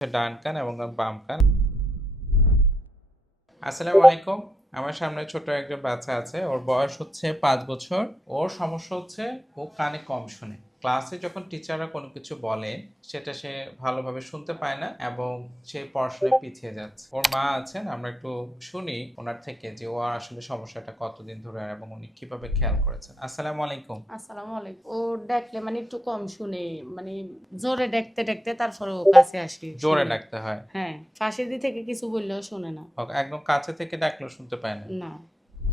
ডান কান এবং বাম কান। আসসালামু আলাইকুম। আমার সামনে ছোট একজন বাচ্চা আছে, ওর বয়স হচ্ছে 5 বছর। ওর সমস্যা হচ্ছে ও কানে কম শোনে। ক্লাসে যখন টিচাররা কোনো কিছু বলে সেটা সে ভালোভাবে শুনতে পায় না এবং সে পড়াশোনায় পিছিয়ে যাচ্ছে। ওর মা আছেন, আমরা একটু শুনি ওনার থেকে যে ও আসলে সমস্যাটা কতদিন ধরে এবং উনি কিভাবে খেয়াল করেছেন। আসসালামু আলাইকুম। আসসালামু আলাইকুম। ও ডাকলে একটু কম শুনে, মানে জোরে ডাকতে ডাকতে তারপরে ও কাছে আসে জোরে শুনে। ডাকতে হয়? হ্যাঁ, পাশের দিক থেকে কিছু বললেও শুনে না। একদম কাছে থেকে ডাকলেও শুনতে পায় না? না,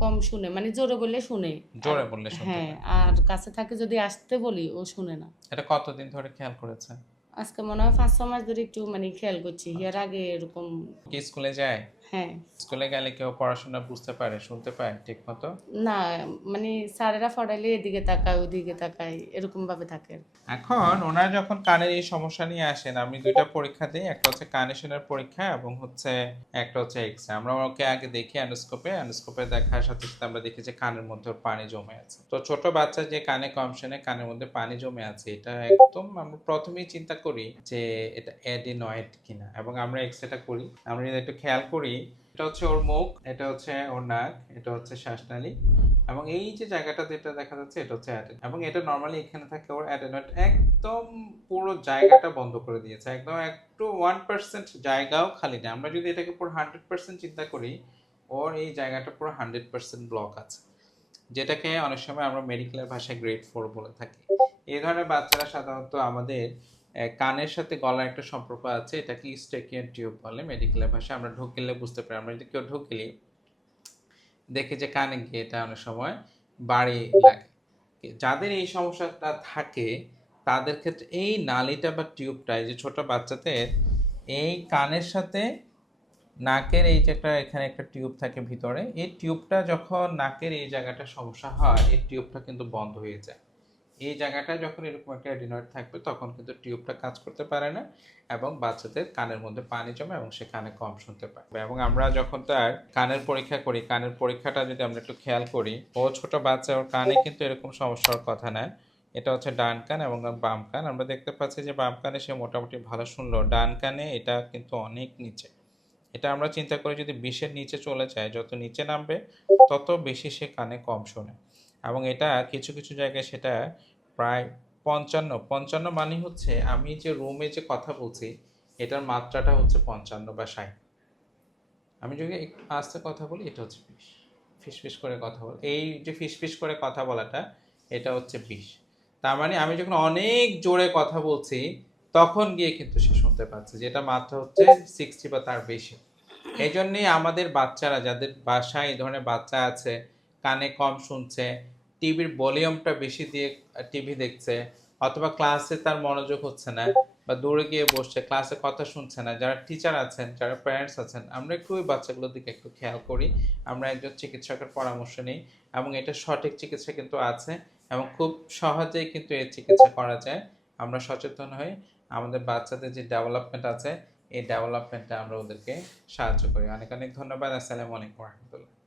কম শুনে, জোরে বললে শুনে। আর জোরে বললে শুনতে হ্যাঁ, পায়। আর কাছে থাকে যদি আসতে বলি ও শুনে না। এটা কতদিন ধরে খেয়াল করেছেন? আজকে মনে হয় ৫-৬ মাস ধরে একটু খেয়াল করছি। এর আচ্ছা। আগে এরকম। কি স্কুলে যায়? হ্যাঁ। স্কুলে গেলে কেউ পড়াশোনা বুঝতে পারে, শুনতে পায় ঠিক মতো? না, স্যারেরা পড়াইলে এদিকে তাকায় ওদিকে তাকায় এরকম ভাবে থাকে। এখন ওনারা যখন কানের এই সমস্যা নিয়ে আসেন, আমি ২টা পরীক্ষা দেই। একটা হচ্ছে কানে শোনার পরীক্ষা এবং একটা হচ্ছে এক্স-রে। আমরা ওকে আগে দেখি অ্যান্ডোস্কোপে। অ্যান্ডোস্কোপে দেখার সাথে, সাথে আমরা দেখি যে কানের মধ্যে ওর পানি জমে আছে। তো ছোট বাচ্চা যে কানে কম শোনে, কানের মধ্যে পানি জমে আছে, এটা একদম আমরা ১ম এই চিন্তা করি যে এটা অ্যাডিনয়েড কিনা এবং আমরা এক্স-রেটা করি। আমরা যদি একটু খেয়াল করি, এটা হচ্ছে ওর মুখ, এটা হচ্ছে ওর নাক, এটা হচ্ছে শ্বাসনালী এবং এই যে জায়গাটা যেটা দেখা যাচ্ছে এটা হচ্ছে অ্যাডেন এবং এটা নরমালি এখানে থাকে ওর অ্যাডেনয়েড একদম পুরো জায়গাটা বন্ধ করে দিয়েছে, একদম একটু 1% জায়গাও খালি নেই। আমরা যদি এটাকে পুরো 100% চিন্তা করি, ওর এই জায়গাটা পুরো 100% ব্লক আছে, যেটাকে অনেক সময় আমরা মেডিকেলের ভাষায় গ্রেড 4 বলে থাকি। এই ধরনের বাচ্চারা সাধারণত আমাদের কানের সাথে গলার একটা সম্পর্ক আছে, এটাকে স্টেকিয়ান টিউব বলে মেডিকেলের ভাষায়। আমরা ঢুকিলে বুঝতে পারি, আমরা যদি কেউ ঢুকিলি দেখি যে কানে গিয়ে এটা অনেক সময় বাড়ি লাগে। যাদের এই সমস্যাটা থাকে তাদের ক্ষেত্রে এই নালীটা বা টিউবটা, এই যে ছোট বাচ্চাদের এই কানের সাথে নাকের এই যে এখানে একটা টিউব থাকে ভিতরে, এই টিউবটা যখন নাকের এই জায়গাটা সমস্যা হয়, এই টিউবটা কিন্তু বন্ধ হয়ে যায়। এই জায়গাটা যখন এরকম একটা অ্যাডিনয়েড থাকবে তখন কিন্তু টিউবটা কাজ করতে পারে না এবং বাচ্চাদের কানের মধ্যে পানি জমে এবং সে কানে কম শুনতে পায়। এবং আমরা যখন তার কানের পরীক্ষা করি, কানের পরীক্ষাটা যদি আমরা একটু খেয়াল করি, ও ছোট বাচ্চা, ওর কানে কিন্তু এরকম সমস্যার কথা না। এটা হচ্ছে ডান কান এবং বাম কান। আমরা দেখতে পাচ্ছি যে বাম কানে সে মোটামুটি ভালো শুনলো, ডান কানে এটা কিন্তু অনেক নিচে। এটা আমরা চিন্তা করি যদি 20-এর নিচে চলে যায়, যত নিচে নামবে তত বেশি সে কানে কম শোনে এবং এটা কিছু কিছু জায়গায় সেটা প্রায় ৫৫ মানে হচ্ছে আমি যে রুমে যে কথা বলছি এটার মাত্রাটা হচ্ছে ৫৫ বা ৬০। আমি যদি একটু আস্তে কথা বলি এটা হচ্ছে ২০। ফিসফিস করে কথা বল, এই যে ফিসফিস করে কথা বলাটা এটা হচ্ছে ২০। তার মানে আমি যখন অনেক জোরে কথা বলছি তখন গিয়ে কিন্তু সে শুনতে পাচ্ছে, যেটা মাত্রা হচ্ছে 60 বা তার বেশি। এই জন্যই আমাদের বাচ্চারা, যাদের বাসায় এই ধরনের বাচ্চা আছে, কানে কম শুনছে, টিভির ভলিউমটা বেশি দিয়ে টিভি দেখছে, অথবা ক্লাসে তার মনোযোগ হচ্ছে না বা দূরে গিয়ে বসছে, ক্লাসে কথা শুনছে না, যারা টিচার আছেন, যারা প্যারেন্টস আছেন, আমরা একটু ওই বাচ্চাগুলোর দিকে একটু খেয়াল করি। আমরা একজন চিকিৎসকের পরামর্শ নিই এবং এটা সঠিক চিকিৎসা কিন্তু আছে এবং খুব সহজেই কিন্তু এর চিকিৎসা করা যায়। আমরা সচেতন হই, আমাদের বাচ্চাদের যে ডেভেলপমেন্ট আছে এই ডেভেলপমেন্টে আমরা ওদেরকে সাহায্য করি। অনেক অনেক ধন্যবাদ। আসসালামু আলাইকুম রহমতুল্লাহ।